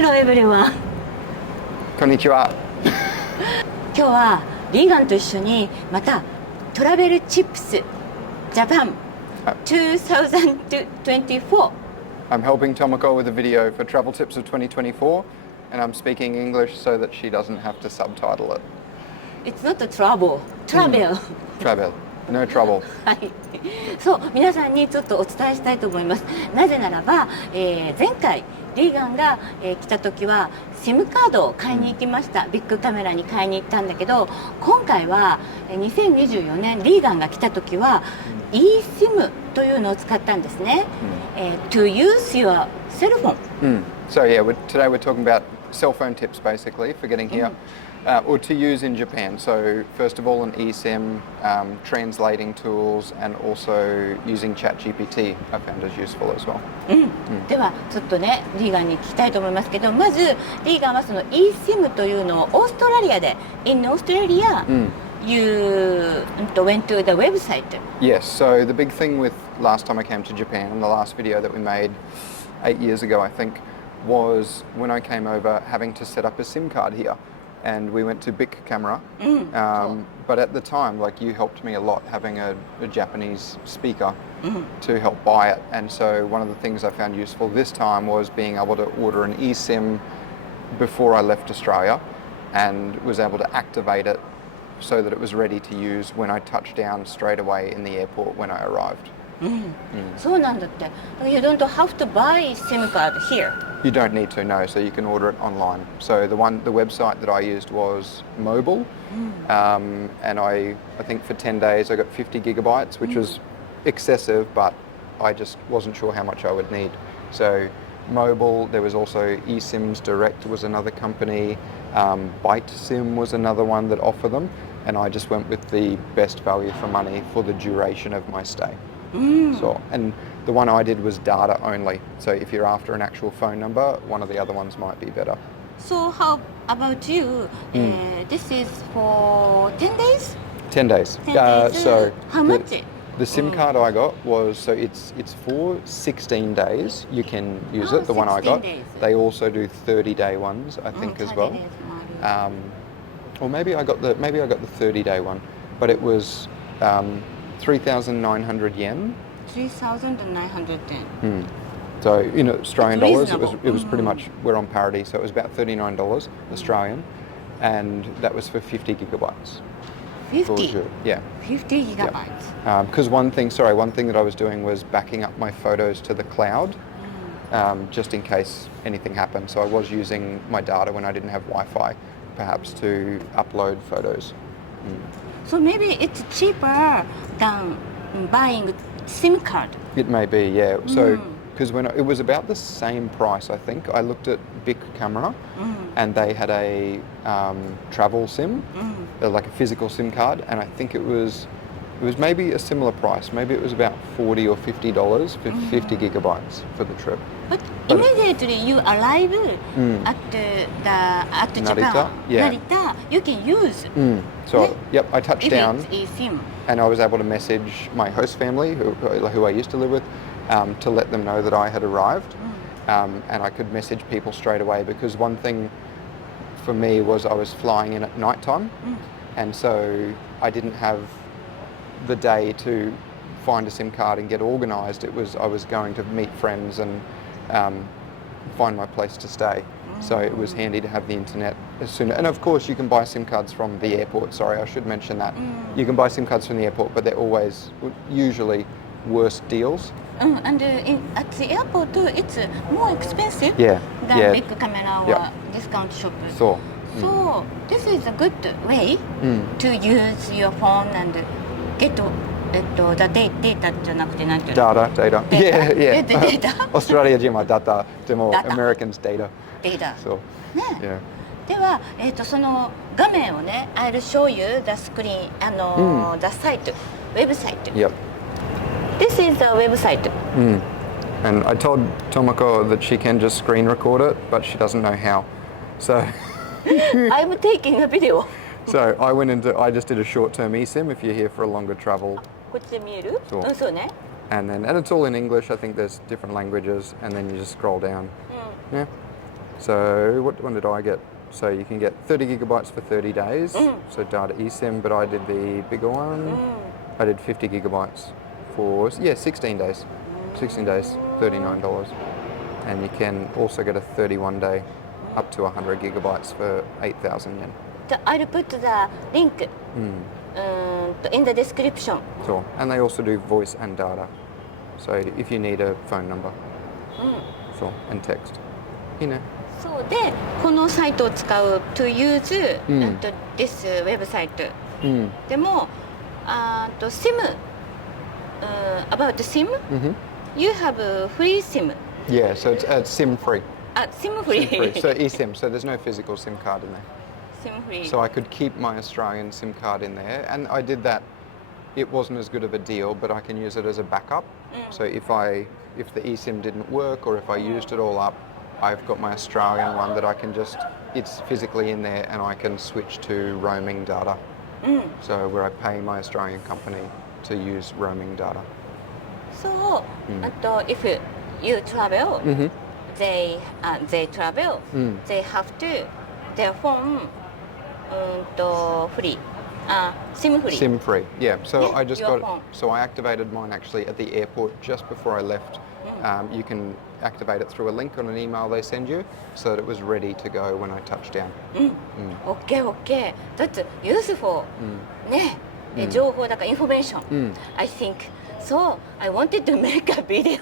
Hello everyone. こんにちは。今日はリーガンと一緒にまたトラベルチップスジャパン2024 I'm helping Tomoko with a video for Travel Tips of 2024 and I'm speaking English so that she doesn't have to subtitle it. It's not a trouble. Travel. Travel. No trouble. はい、そう皆さんにちょっとお伝えしたいと思います。なぜならば、前回リーガンが、来た時は SIM カードを買いに行きました。ビッグカメラに買いに行ったんだけど、今回は2024年リーガンが来た時は eSIM というのを使ったんですね。To use your cell phone. So yeah, today we're talking about cell phone tips basically for getting here. Or to use in Japan. So first of all an eSIM, translating tools and also using ChatGPT I found as useful as well. ではちょっとねリーガンに聞きたいと思いますけど、まずリーガンはその eSIM というのをオーストラリアで In Australia you went to the website. Yes, so the big thing with last time I came to Japan and the last video that we made 8 years ago I think was when I came over having to set up a SIM card here. And we went to Bic Camera, but at the time, like you helped me a lot having a Japanese speaker to help buy it. And so one of the things I found useful this time was being able to order an eSIM before I left Australia and was able to activate it so that it was ready to use when I touched down straight away in the airport when I arrived. そうなんだって。You don't have to buy SIM card here. You don't need to, no. So you can order it online. So the website that I used was mobile, and I think for 10 days I got 50 gigabytes, which was excessive, but I just wasn't sure how much I would need. So mobile. There was also eSIMs Direct was another company. Byte SIM was another one that offer them, and I just went with the best value for money for the duration of my stay. So, and the one I did was data only. So if you're after an actual phone number, one of the other ones might be better. So how about you? This is for 10 days? 10 days. 10 days. So how much? The SIM card I got was, so it's for 16 days you can use it, the one I got. Days. They also do 30-day ones, I think, as well. Or maybe I got the 30-day one, but it was 3,900 yen. 3,900 yen. So in Australian dollars, it was pretty much, we're on parity, so it was about $39 Australian, and that was for 50 gigabytes. 50? Yeah. 50 gigabytes. Because one thing that I was doing was backing up my photos to the cloud, just in case anything happened. So I was using my data when I didn't have Wi-Fi, perhaps to upload photos. So maybe it's cheaper than buying SIM card. It may be, yeah. So, because when it was about the same price, I think I looked at Bic Camera, and they had a travel SIM, like a physical SIM card, and I think it was maybe a similar price. Maybe it was about $40 or $50 for 50 gigabytes for the trip. But immediately you arrive at Japan, Narita, you can use. So yep, I touched down, eSIM. and I was able to message my host family, who I used to live with, to let them know that I had arrived, and I could message people straight away, because one thing for me was I was flying in at night time, and so I didn't have the day to find a SIM card and get organised. I was going to meet friends and find my place to stay. So it was handy to have the internet as soon. And of course you can buy SIM cards from the airport. Sorry, I should mention that. You can buy SIM cards from the airport, but they're usually worse deals. And at the airport it's more expensive than big camera or discount shop. So this is a good way to use your phone and get the data じゃなくてなんていうの Data. Yeah. Data. Australia 人は data でも Americans data. Data. So, ね。 yeah. ではその画面をね I'll show you the screen the site website. Yep. This is the website. And I told Tomoko that she can just screen record it, but she doesn't know how. So I'm taking a video. So I just did a short-term eSIM if you're here for a longer travel. こっちで見える？そうね。And it's all in English. I think there's different languages, and then you just scroll down. Yeah. So what one did I get? So you can get 30 gigabytes for 30 days, so data eSIM, but I did the bigger one. I did 50 gigabytes for, 16 days. 16 days, $39. And you can also get a 31-day up to 100 gigabytes for 8,000 yen. I'll put the link in the description. So, and they also do voice and data. So if you need a phone number. So, and text. You know. そうで、このサイトを使う to use this website、でもSIM about the SIM、you have free SIM. Yeah, so it's SIM free. SIM free. SIM free. So eSIM, so there's no physical SIM card in there. SIM free. So I could keep my Australian SIM card in there, and I did that. It wasn't as good of a deal, but I can use it as a backup. So if the eSIM didn't work, or if I used it all up, I've got my Australian one that I can it's physically in there, and I can switch to roaming data. So where I pay my Australian company to use roaming data. So, if you travel, they travel, they have to their phone free, SIM free. SIM free, yeah. So I just your got phone. So I activated mine actually at the airport just before I left. You can activate it through a link on an email they send you, so that it was ready to go when I touched down. Okay. That's useful. ね、情報だから information. I think. So I wanted to make a video.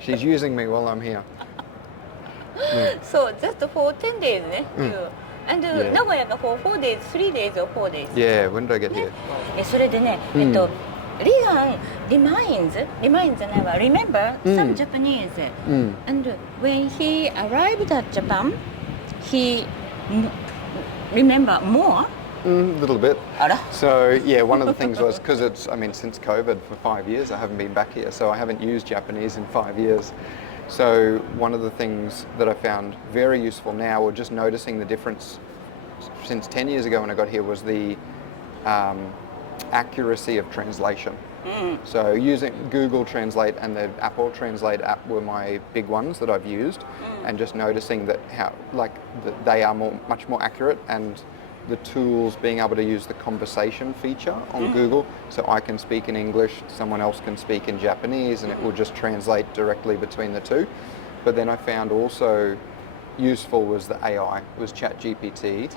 She's using me while I'm here. So just for 10 days ね。And 名古屋がfor 4 days, 3 days or 4 days. Yeah, when did I get here? それでね、Regan reminds じゃないわ remember some Japanese. And when he arrived at Japan, he remember more. A little bit. あら。 So yeah, one of the things was because since COVID for 5 years, I haven't been back here, so I haven't used Japanese in 5 years. So one of the things that I found very useful now, or just noticing the difference since 10 years ago when I got here, was the accuracy of translation. So using Google Translate and the Apple Translate app were my big ones that I've used, and just noticing that they are much more accurate, and the tools, being able to use the conversation feature on Google, so I can speak in English, someone else can speak in Japanese, and it will just translate directly between the two. But then I found also useful was the AI, was ChatGPT.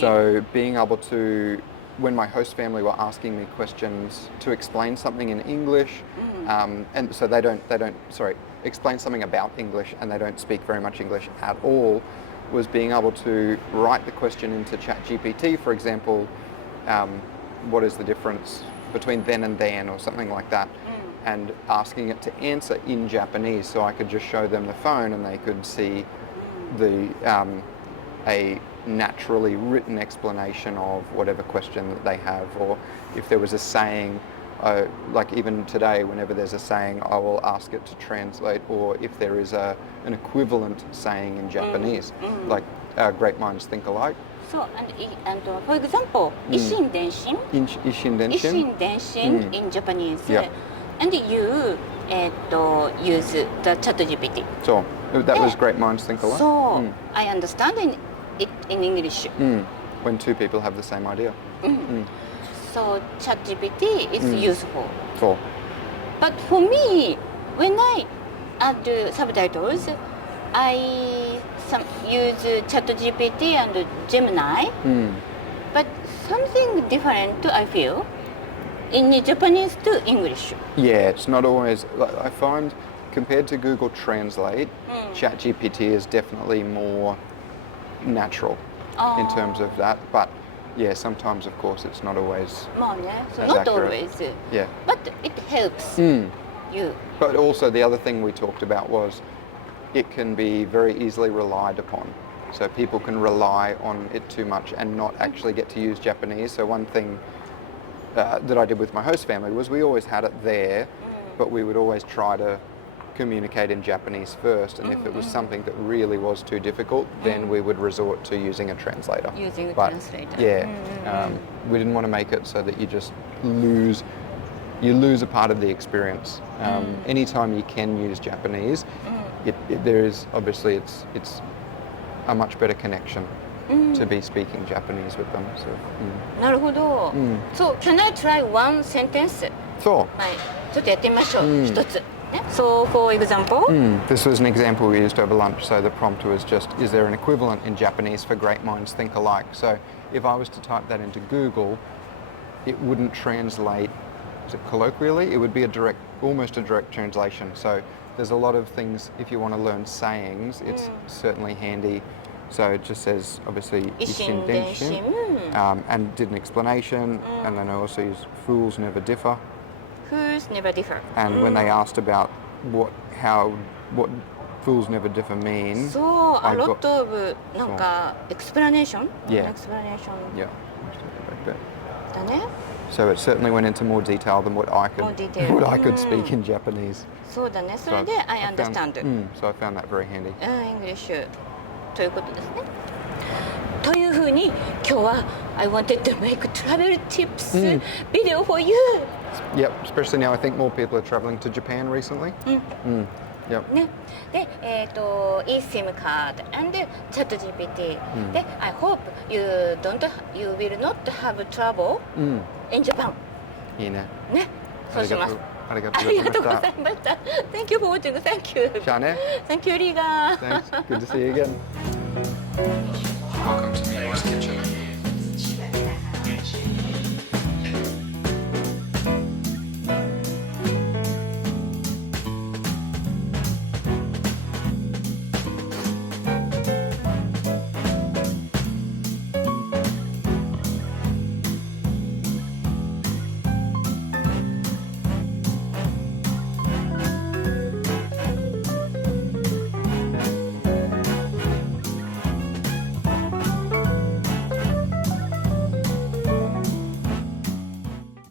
So being able to, when my host family were asking me questions to explain something in English, and so they don't explain something about English, and they don't speak very much English at all, was being able to write the question into ChatGPT, for example, what is the difference between then and then, or something like that, and asking it to answer in Japanese, so I could just show them the phone and they could see a naturally written explanation of whatever question that they have, or if there was a saying, like even today, whenever there's a saying, I will ask it to translate, or if there is an equivalent saying in Japanese, like great minds think alike. So, and for example, 一心伝心 in Japanese, and you use the ChatGPT. So that was great minds think alike. So I understand it in English. When two people have the same idea. So ChatGPT is useful. So. But for me, when I add subtitles, I use ChatGPT and Gemini. But something different, I feel, in Japanese to English. Yeah, it's not always. I find compared to Google Translate, ChatGPT is definitely more natural in terms of that. But yeah, sometimes of course it's not always. So not accurate. always. Yeah. But it helps you. But also the other thing we talked about was it can be very easily relied upon. So people can rely on it too much and not actually get to use Japanese. So one thing that I did with my host family was we always had it there, but we would always try to communicate in Japanese first, and if it was something that really was too difficult, then we would resort to using a translator. Translator. Yeah, we didn't want to make it so that you just lose a part of the experience. Anytime you can use Japanese, there is obviously it's a much better connection to be speaking Japanese with them. So, なるほど。So, can I try one sentence? そう。はい。ちょっとやってみましょう。一つ。ね。So, for example. This was an example we used over lunch. So the prompt was just, is there an equivalent in Japanese for great minds think alike? So if I was to type that into Google, it wouldn't translate, is it colloquially? It would be almost a direct translation. So there's a lot of things, if you want to learn sayings, it's certainly handy. So it just says, obviously, Isshin, denshin. And did an explanation, and then I also use fools never differ. Fools never differ. And when they asked about what fools never differ mean, So, I a lot got- of なんか explanation? Yeah. Explanation Yeah. だね。 So it certainly went into more detail than what I More could detail. what I could speak in Japanese. そうだね。それ So で I found- understand. so I found that very handy. English ということですね。というふうに今日は I wanted to make travel tips video for you. Yep, especially now I think more people are traveling to Japan recently. Yep. ね、で、eSIM card and ChatGPT、で、I hope you will not have trouble in Japan。いいね。ね、そうします。ありがとうありがとうござございいました。Thank you for watching. Thank you. じゃあね。 Thank you, リーガー。 Thanks. Good to see you again. Welcome to Miwa's Kitchen.